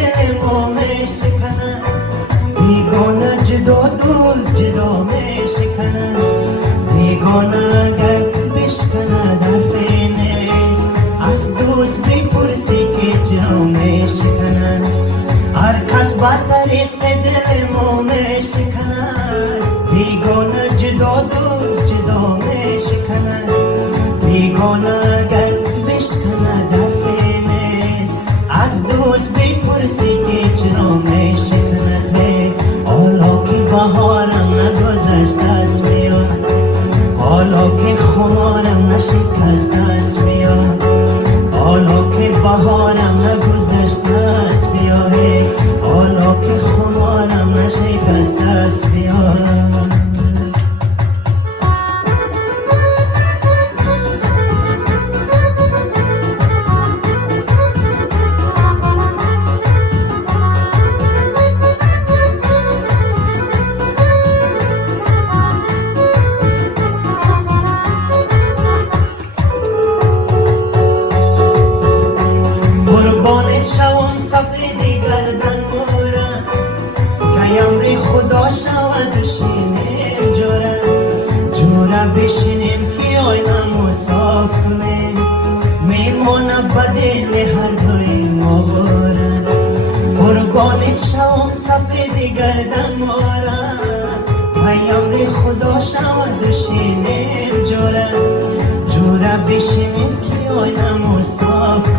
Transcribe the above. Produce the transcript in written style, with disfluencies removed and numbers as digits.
دل ما میشکنه بیگانه جدا دل جدا میشکنه بیگانه اگر بشکنه دفعه نیست از دوست بپرسی که جا میشکنه هر کس بر طریق دل ما میشکنه بیگانه جدا دل جدا میشکنه بیگانه اگر بشکنه دفعه نیست از دوست بپرسی که چرا میشکنه حالا که بهارم نگذشته است میاد حالا که خمارم نشکسته است میاد حالا که بهارم نگذشته است بیای حالا که خمارم نشکسته است بیای قربانت شوم سفر دیگر در مورد که امر خدا شود و شینیم جوره بشینیم که آینه مصاف کنیم میمانه بدل هر دوی ما بارد قربانت شوم سفر دیگر در مورد که امر خدا شود و شینیم جوره بشینیم که آینه مصاف